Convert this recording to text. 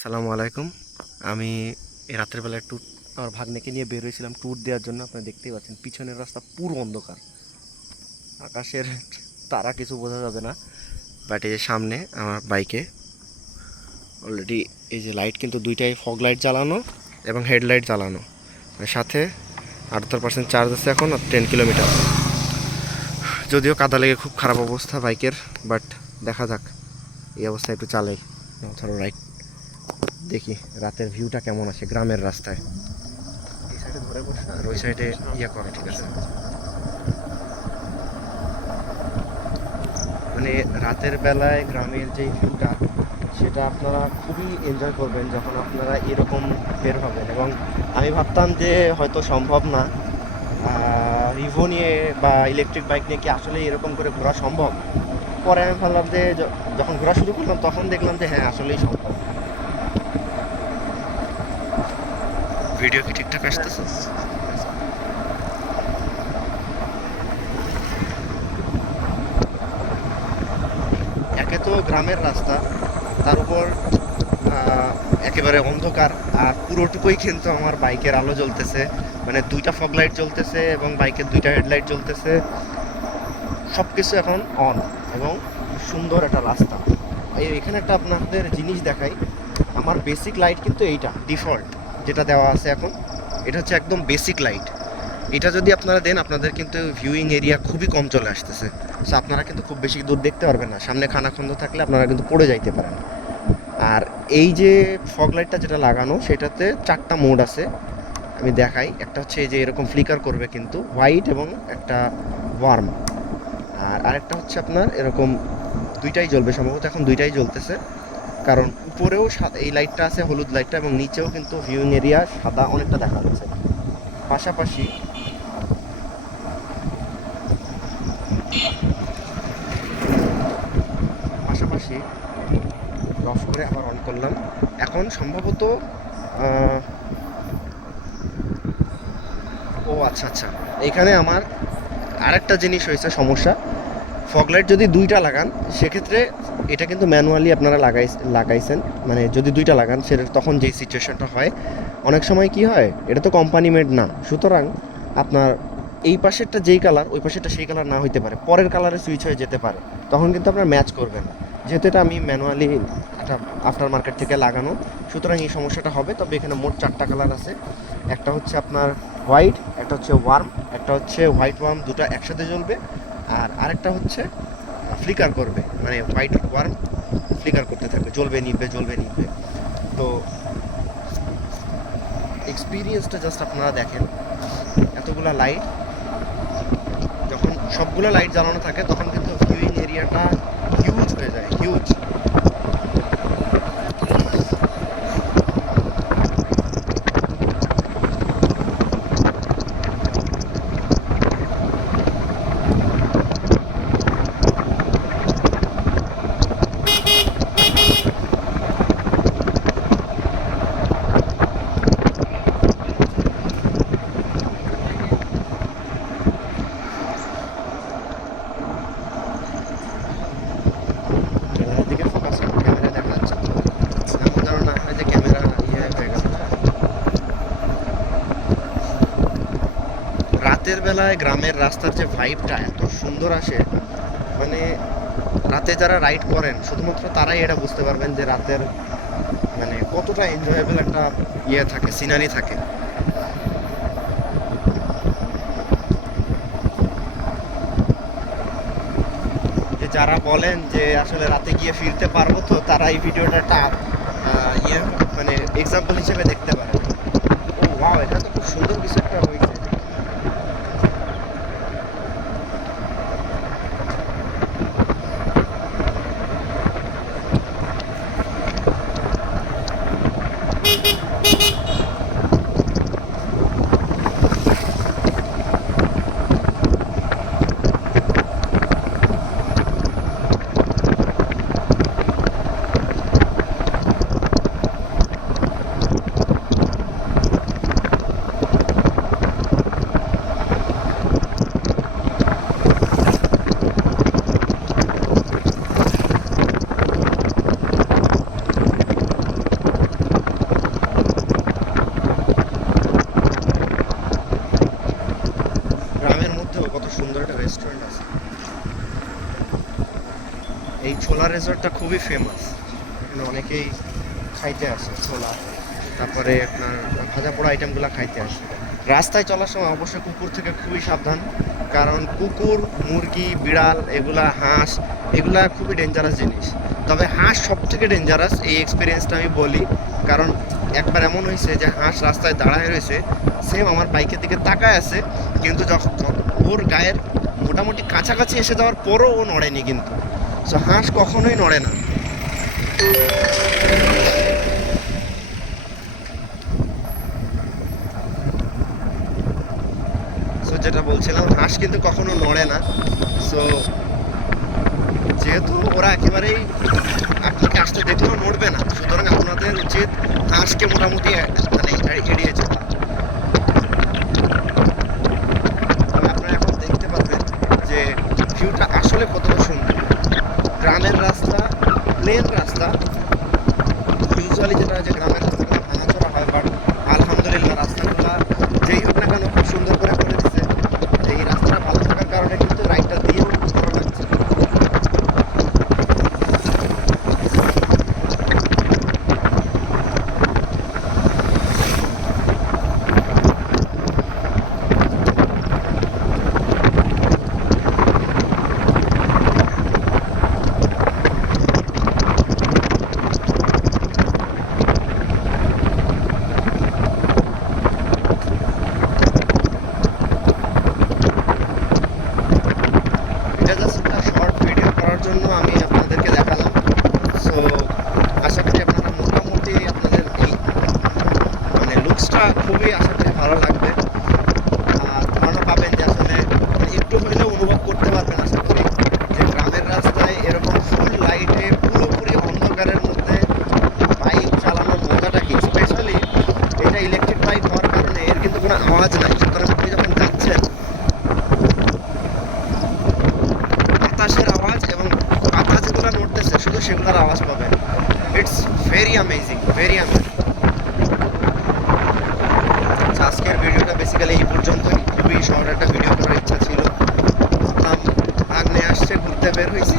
সালামু আলাইকুম। আমি এই রাত্রের বেলা একটু আমার ভাগ্নেকে নিয়ে বের হয়েছিলাম ট্যুর দেওয়ার জন্য। আপনারা দেখতেই পাচ্ছেন, পিছনের রাস্তা পুরো অন্ধকার। আকাশের তারা কিছু বোঝা যাবে না বাট এই যে সামনে আমার বাইকে অলরেডি এই যে লাইট কিন্তু দুইটাই ফগ লাইট জ্বালানো এবং হেডলাইট জ্বালানো। সাথে আটাত্তর পার্সেন্ট চার্জ আছে এখন আর টেন কিলোমিটার যদিও কাদা লেগে খুব খারাপ অবস্থা বাইকের বাট দেখা যাক। এই অবস্থায় একটু চালাই। ধরো রাইট দেখি রাতের ভিউটা কেমন আছে গ্রামের রাস্তায়। আর ওই সাইডে ইয়ে করো ঠিক আছে। মানে রাতের বেলায় গ্রামের যে ভিউটা সেটা আপনারা খুবই এনজয় করবেন যখন আপনারা এরকম বের হবেন। এবং আমি ভাবতাম যে হয়তো সম্ভব না। রিভো নিয়ে বা ইলেকট্রিক বাইক নিয়ে কি আসলে এরকম করে ঘোরা সম্ভব? পরে আমি ভাবলাম যে যখন ঘোরা শুরু করলাম তখন দেখলাম যে হ্যাঁ আসলেই সম্ভব। ভিডিও কি ঠিকঠাক আসতেছে? একে তো গ্রামের রাস্তা, তার উপর একেবারে অন্ধকার, আর পুরোটুকুই কিন্তু আমার বাইকের আলো জ্বলতেছে। মানে দুইটা ফগ লাইট জ্বলতেছে এবং বাইকের দুইটা হেডলাইট জ্বলতেছে। সব কিছু এখন অন এবং সুন্দর একটা রাস্তা। এখানে একটা আপনাদের জিনিস দেখাই। আমার বেসিক লাইট কিন্তু এইটা ডিফল্ট যেটা দেওয়া আছে এখন, এটা হচ্ছে একদম বেসিক লাইট এটা যদি আপনারা দেন, আপনাদের কিন্তু ভিউইং এরিয়া খুবই কম চলে আসতেছে। সো আপনারা কিন্তু খুব বেশি দূর দেখতে পারবেন না। সামনে খানাখন্দ থাকলে আপনারা কিন্তু পড়ে যাইতে পারেন। আর এই যে ফগ লাইটটা যেটা লাগানো, সেটাতে চারটা মোড আছে। আমি দেখাই। একটা হচ্ছে যে এরকম ফ্লিকার করবে কিন্তু হোয়াইট এবং একটা ওয়ার্ম আর আরেকটা হচ্ছে আপনার এরকম দুইটাই জ্বলবে, সম্ভবত এখন দুইটাই জ্বলতেছে। কারণ উপরেও এই লাইটটা আছে, হলুদ লাইটটা এবং নিচেও কিন্তু ভিউইং এরিয়া সাদা অনেকটা দেখা যাচ্ছে। পাশাপাশি পাশাপাশি অফ করে আবার অন করলাম। এখন সম্ভবত ও আচ্ছা আচ্ছা। এখানে আমার আরেকটা জিনিস হয়েছে সমস্যা। ফগলাইট যদি দুইটা লাগান, সেক্ষেত্রে এটা কিন্তু ম্যানুয়ালি আপনারা লাগাই লাগাইছেন মানে যদি দুইটা লাগান, সেটা তখন যেই সিচুয়েশনটা হয়, অনেক সময় কি হয়, এটা তো কোম্পানি মেড না। সুতরাং আপনার এই পাশেরটা যেই কালার ওই পাশেরটা সেই কালার না হইতে পারে। পরের কালারে সুইচ হয়ে যেতে পারে। তখন কিন্তু আপনার ম্যাচ করবে না। যেহেতু এটা আমি ম্যানুয়ালি একটা আফটার মার্কেট থেকে লাগানো, সুতরাং এই সমস্যাটা হবে। তবে এখানে মোট চারটা কালার আছে। একটা হচ্ছে আপনার হোয়াইট একটা হচ্ছে ওয়ার্ম একটা হচ্ছে হোয়াইট ওয়ার্ম দুটো একসাথে জ্বলবে। আর আরেকটা হচ্ছে ফ্লিকার করবে। মানে হোয়াইট ওয়ার্ম ফ্লিকার করতে থাকবে। জ্বলবে নিবে জ্বলবে নিবে তো এক্সপিরিয়েন্সটা জাস্ট আপনারা দেখেন। এতগুলা লাইট যখন সবগুলো লাইট জ্বালানো থাকে, তখন কিন্তু ভিউইং এরিয়াটা হিউজ হয়ে যায় হিউজ ক্যামেরার দিকে ফোকাস করো ক্যামেরা দেখা যাচ্ছে তো এমন যেন না হয় যে ক্যামেরা ইয়ে হয়ে গেছে রাতের বেলায় গ্রামের রাস্তার যে ভাইবটা এত সুন্দর আসে মানে রাতে যারা রাইড করেন, শুধুমাত্র তারাই এটা বুঝতে পারবেন যে রাতের মানে কতটা এনজয়েবল একটা ইয়ে থাকে সিনারি থাকে। যারা বলেন যে আসলে রাতে গিয়ে ফিরতে পারব তো তারা এই ভিডিওটা একটা ইয়ে মানে এক্সাম্পল হিসেবে দেখতে পারে। ও ওয়াও এটা তো খুব সুন্দর কিছু একটা সুন্দর একটা রেস্টুরেন্ট আছে। এই ছোলা রেসর্টটা খুবই ফেমাস এখানে অনেকেই খাইতে আসে ছোলা। তারপরে আপনার ভাজা পোড়া আইটেমগুলো খাইতে আসে। রাস্তায় চলার সময় অবশ্যই কুকুর থেকে খুবই সাবধান। কারণ কুকুর, মুরগি, বিড়াল, এগুলা হাঁস, এগুলা খুবই ডেঞ্জারাস জিনিস। তবে হাঁস সব থেকে ডেঞ্জারাস এই এক্সপিরিয়েন্সটা আমি বলি। কারণ একবার এমন হয়েছে যে হাঁস রাস্তায় দাঁড়ায় রয়েছে সেম আমার বাইকের দিকে তাকায় আছে, কিন্তু যখন ওর গায়ের মোটামুটি কাছাকাছি এসে যাওয়ার পরও ও নড়েনি কিন্তু। সো হাঁস কখনোই নড়ে না। সো যেটা বলছিলাম, হাঁস কিন্তু কখনো নড়ে না। সো যেহেতু ওরা একেবারেই আপনি আসতে দেখলেও নড়বে না, সুতরাং আপনাদের উচিত হাঁসকে মোটামুটি মানে এড়িয়ে যাওয়া আপনারা এখন দেখতে যে ভিউটা আসলে কতটা সুন্দর। গ্রামের রাস্তা প্লেন রাস্তা ইউজুয়ালি যেটা যে গ্রামের রাস্তাগুলো ভাঙাচোরা হয় বাট আলহামদুলিল্লাহ রাস্তাগুলো যেই হোক না কেন খুব সুন্দর করে করে দিচ্ছে এই রাস্তাটা ভালো থাকার কারণে কিন্তু রাইডটা দিয়েও ভালো লাগছে এটা জাস্ট একটা শর্ট ভিডিও করার জন্য আমি আপনাদেরকে দেখালাম সো আশা করি আপনারা মোটামুটি আপনাদের এই মানে লুকসটা খুবই আশা করি ভালো লাগবে আর ধারণা পাবেন যে আসলে মানে একটু হইলেও অনুভব করতে পারবেন আশা করি যে গ্রামের রাস্তায় এরকম ফুল লাইটে পুরোপুরি অন্ধকারের মধ্যে বাইক চালানোর মজাটা কি স্পেশালি এটা ইলেকট্রিক বাইক হওয়ার কারণে এর কিন্তু কোনো আওয়াজ নাই সুতরাং আপনি যখন যাচ্ছেন বাতাসের আওয়াজ এবং পাতা যেগুলো নড়তেছে, শুধু সেগুলোর আওয়াজ পাবেন। It's very amazing very amazing আজকের ভিডিওটা বেসিক্যালি এই পর্যন্তই। খুবই শর্ট একটা ভিডিও করার ইচ্ছা ছিল। ভাবলাম আগ্নে আসছে ঘুরতে বের হয়েছি